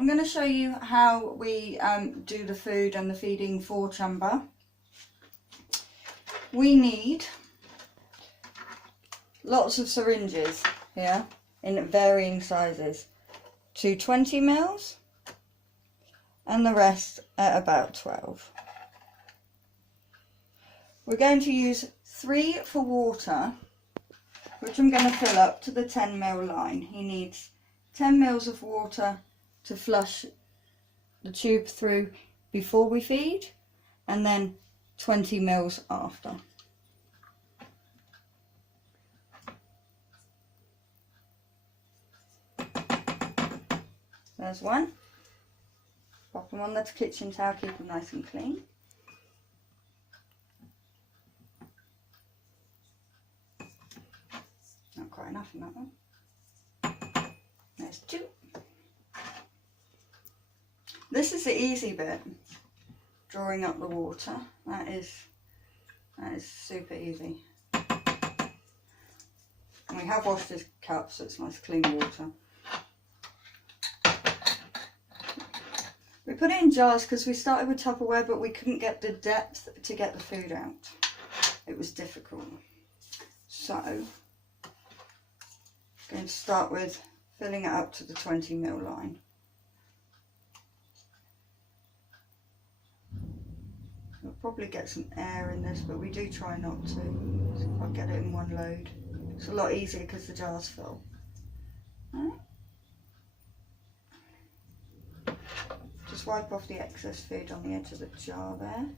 I'm going to show you how we do the food and the feeding for Chumba. We need lots of syringes here in varying sizes, to 20 mils and the rest at about 12. We're going to use 3 for water, which I'm going to fill up to the 10 ml line. He needs 10 mils of water to flush the tube through before we feed, and then 20 mils after. There's one. Pop them on the kitchen towel, keep them nice and clean. Not quite enough in that one. There's 2. This is the easy bit, drawing up the water. That is super easy. And we have washed this cup, so it's nice clean water. We put it in jars because we started with Tupperware, but we couldn't get the depth to get the food out. It was difficult. So, I'm going to start with filling it up to the 20 ml line. We'll probably get some air in this, but we do try not to. So if I get it in one load, it's a lot easier because the jar's full. Right. Just wipe off the excess food on the edge of the jar there,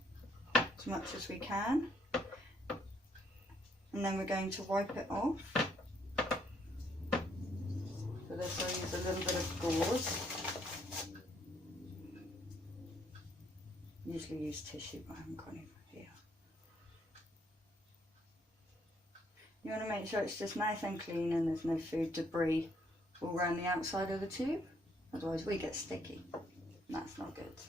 as much as we can. And then we're going to wipe it off. For this I'll use a little bit of gauze. Usually use tissue, but I haven't got any here. You want to make sure it's just nice and clean and there's no food debris all around the outside of the tube, otherwise we get sticky. That's not good.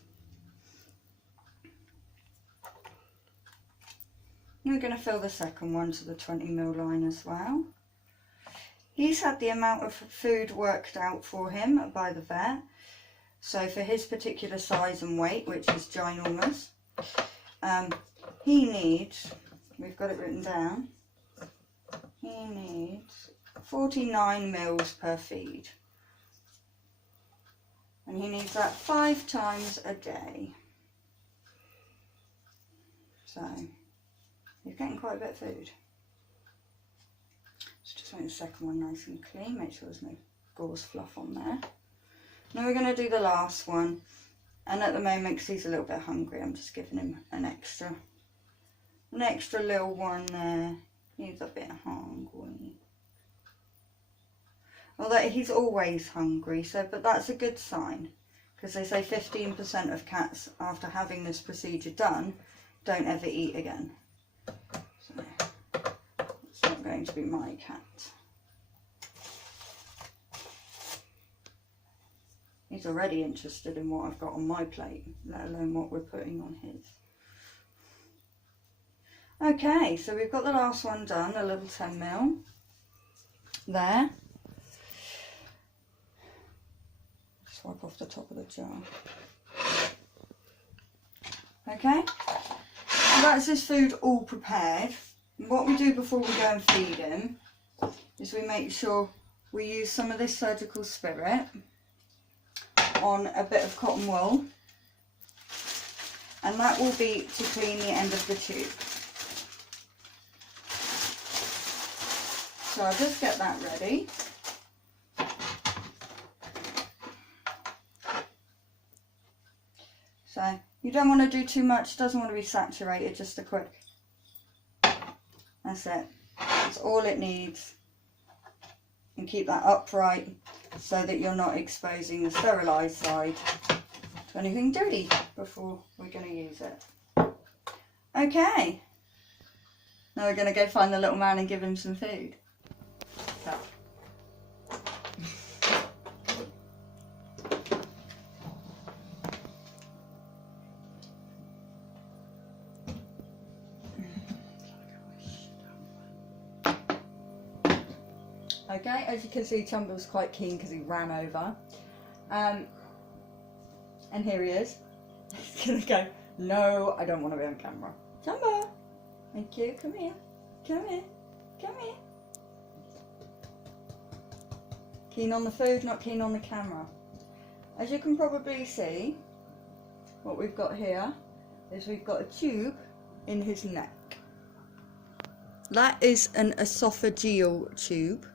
We're going to fill the second one to the 20 ml line as well. He's had the amount of food worked out for him by the vet. So for his particular size and weight, which is ginormous, he needs, we've got it written down, he needs 49 mils per feed. And he needs that 5 times a day. So he's getting quite a bit of food. So just make the second one nice and clean, make sure there's no gauze fluff on there. Now we're going to do the last one, and at the moment, because he's a little bit hungry, I'm just giving him an extra little one there. He's a bit hungry. Although he's always hungry, so but that's a good sign, because they say 15% of cats after having this procedure done don't ever eat again. So it's not going to be my cat. He's already interested in what I've got on my plate, let alone what we're putting on his. Okay, so we've got the last one done, a little 10 ml there. Swipe off the top of the jar. Okay, so that's his food all prepared. And what we do before we go and feed him is we make sure we use some of this surgical spirit on a bit of cotton wool, and that will be to clean the end of the tube. So I'll just get that ready. So you don't want to do too much, doesn't want to be saturated, just a quick. That's it. That's all it needs. And keep that upright so that you're not exposing the sterilised side to anything dirty before we're going to use it. Okay. Now we're going to go find the little man and give him some food. So. Okay, as you can see, Chumba was quite keen because he ran over. And here he is. He's gonna go, no, I don't want to be on camera. Chumba, thank you, come here, come here, come here. Keen on the food, not keen on the camera. As you can probably see, what we've got here is we've got a tube in his neck. That is an esophageal tube.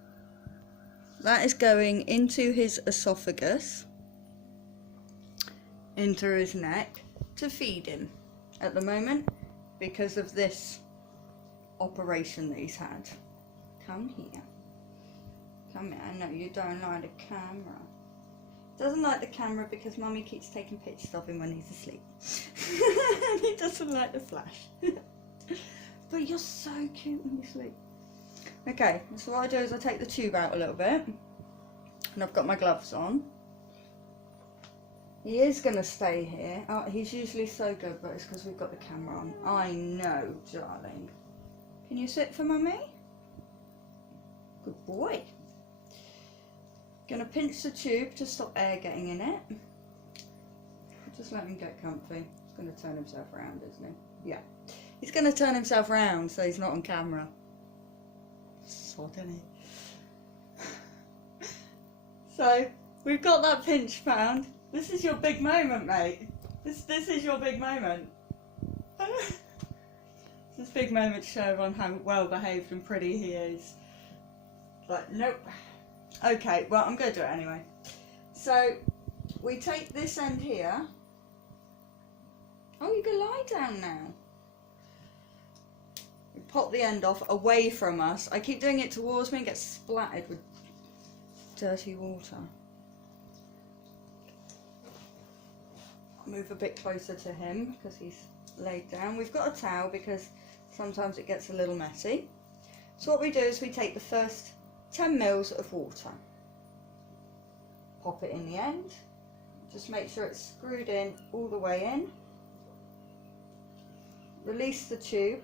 That is going into his esophagus, into his neck, to feed him at the moment because of this operation that he's had. Come here. Come here. I know you don't like the camera. Doesn't like the camera because Mummy keeps taking pictures of him when he's asleep. He doesn't like the flash. But you're so cute when you sleep. Okay, so what I do is I take the tube out a little bit. And I've got my gloves on. He is going to stay here. Oh, he's usually so good, but it's because we've got the camera on. I know, darling. Can you sit for Mummy? Good boy. Gonna pinch the tube to stop air getting in it. Just let him get comfy. He's gonna turn himself around, isn't he? Yeah. He's gonna turn himself around so he's not on camera. Sod, isn't he? So, we've got that pinch found. This is your big moment, mate. This is your big moment. This big moment to show everyone how well behaved and pretty he is. But nope. Okay, well, I'm going to do it anyway. So, we take this end here. Oh, you can lie down now. We pop the end off away from us. I keep doing it towards me and get splattered with dirty water. I'll move a bit closer to him because he's laid down. We've got a towel because sometimes it gets a little messy. So what we do is we take the first 10 mils of water, pop it in the end, just make sure it's screwed in all the way in, release the tube,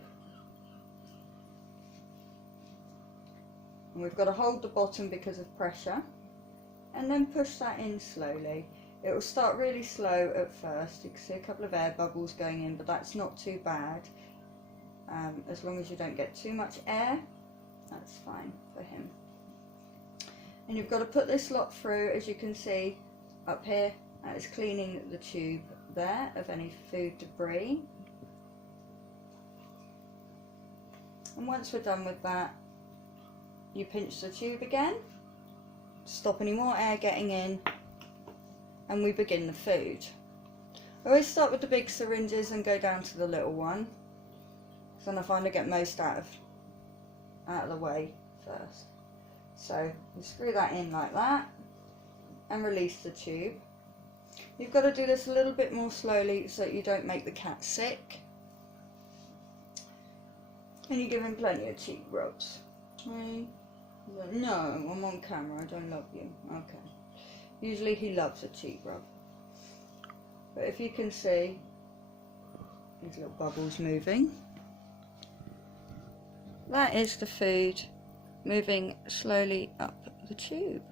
and we've got to hold the bottom because of pressure, and then push that in slowly. It will start really slow at first. You can see a couple of air bubbles going in, but that's not too bad. As long as you don't get too much air, that's fine for him. And you've got to put this lot through, as you can see up here, that is cleaning the tube there of any food debris. And once we're done with that, you pinch the tube again, stop any more air getting in, and we begin the food. I always start with the big syringes and go down to the little one, so then I find I get most out of the way first. So you screw that in like that and release the tube. You've got to do this a little bit more slowly so that you don't make the cat sick. And you give him plenty of cheek rubs. Right? No, I'm on camera, I don't love you. Okay. Usually he loves a cheek rub. But if you can see these little bubbles moving, that is the food moving slowly up the tube.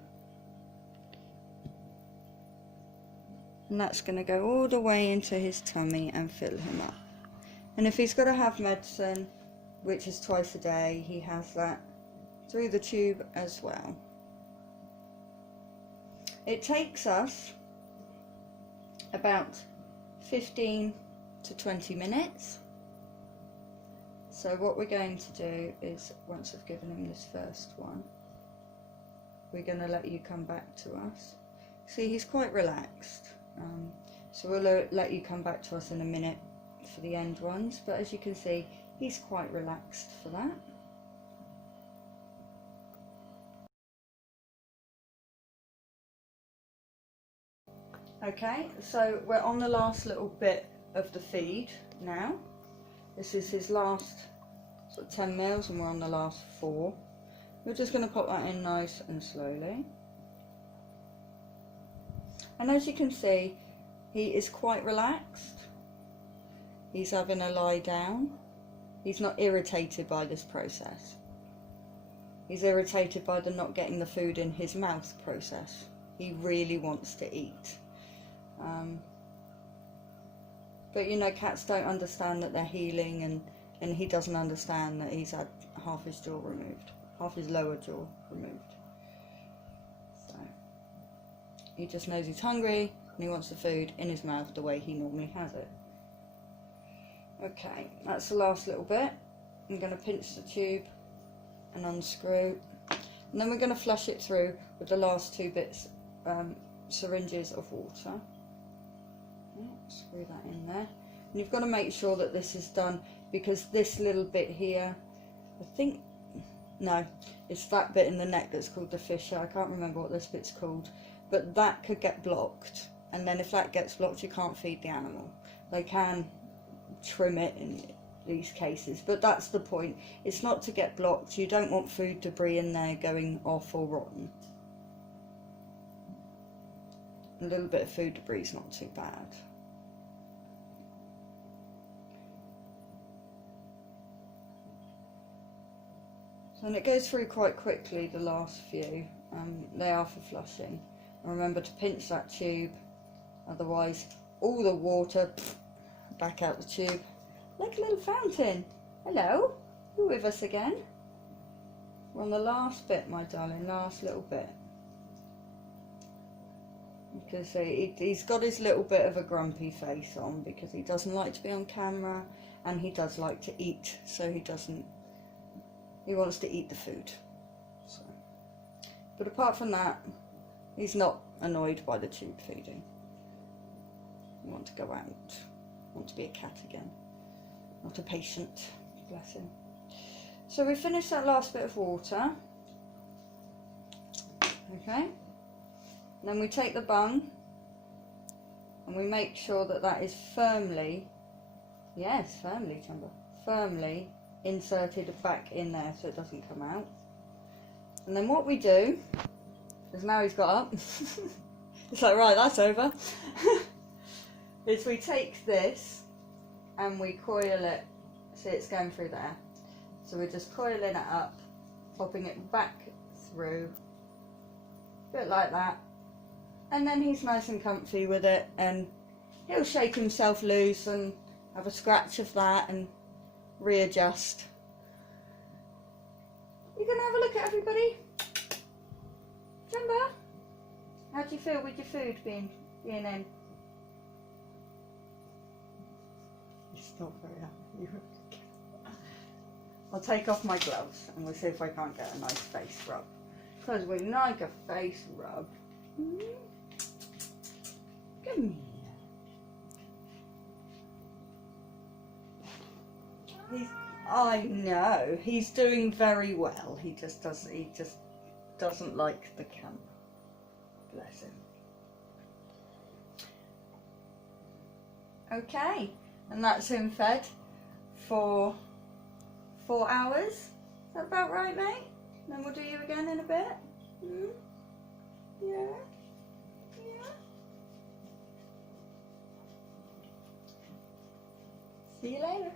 And that's going to go all the way into his tummy and fill him up. And if he's got to have medicine, which is twice a day, he has that through the tube as well. It takes us about 15 to 20 minutes. So what we're going to do is, once I've given him this first one, we're going to let you come back to us. See, he's quite relaxed. So we'll let you come back to us in a minute for the end ones. But as you can see, he's quite relaxed for that. Okay, so we're on the last little bit of the feed now. This is his last sort of 10 mils and we're on the last 4. We're just going to pop that in nice and slowly. And as you can see, he is quite relaxed. He's having a lie down. He's not irritated by this process. He's irritated by the not getting the food in his mouth process. He really wants to eat. But you know, cats don't understand that they're healing, and he doesn't understand that he's had half his jaw removed, half his lower jaw removed. So he just knows he's hungry and he wants the food in his mouth the way he normally has it. Okay, that's the last little bit. I'm going to pinch the tube and unscrew, and then we're going to flush it through with the last 2 bits, syringes of water. Screw that in there, and you've got to make sure that this is done, because this little bit here, I think, no, it's that bit in the neck that's called the fissure. I can't remember what this bit's called, but that could get blocked, and then if that gets blocked, you can't feed the animal. They can trim it in these cases, but that's the point. It's not to get blocked. You don't want food debris in there going off or rotten. A little bit of food debris is not too bad. And it goes through quite quickly, the last few. They are for flushing. And remember to pinch that tube, otherwise all the water back out the tube like a little fountain. Hello, you're with us again. We're on the last bit, my darling, last little bit. Because he's got his little bit of a grumpy face on, because he doesn't like to be on camera, and he does like to eat, so he wants to eat the food. So. But apart from that, he's not annoyed by the tube feeding. He wants to go out, want to be a cat again, not a patient, bless him. So we finished that last bit of water. Okay. Then we take the bung and we make sure that that is firmly, yes, firmly, Chumba, firmly inserted back in there so it doesn't come out. And then what we do, because now he's got up, it's like, right, that's over, is we take this and we coil it, see it's going through there. So we're just coiling it up, popping it back through, a bit like that. And then he's nice and comfy with it, and he'll shake himself loose and have a scratch of that and readjust. You gonna have a look at everybody? Chumba? How do you feel with your food being in? He's not very happy. I'll take off my gloves and we'll see if I can't get a nice face rub. Because we like a face rub. Come here. I know, he's doing very well. He just doesn't like the camera. Bless him. Okay, and that's him fed for 4 hours. Is that about right, mate? Then we'll do you again in a bit. Yeah. Yeah. See you later.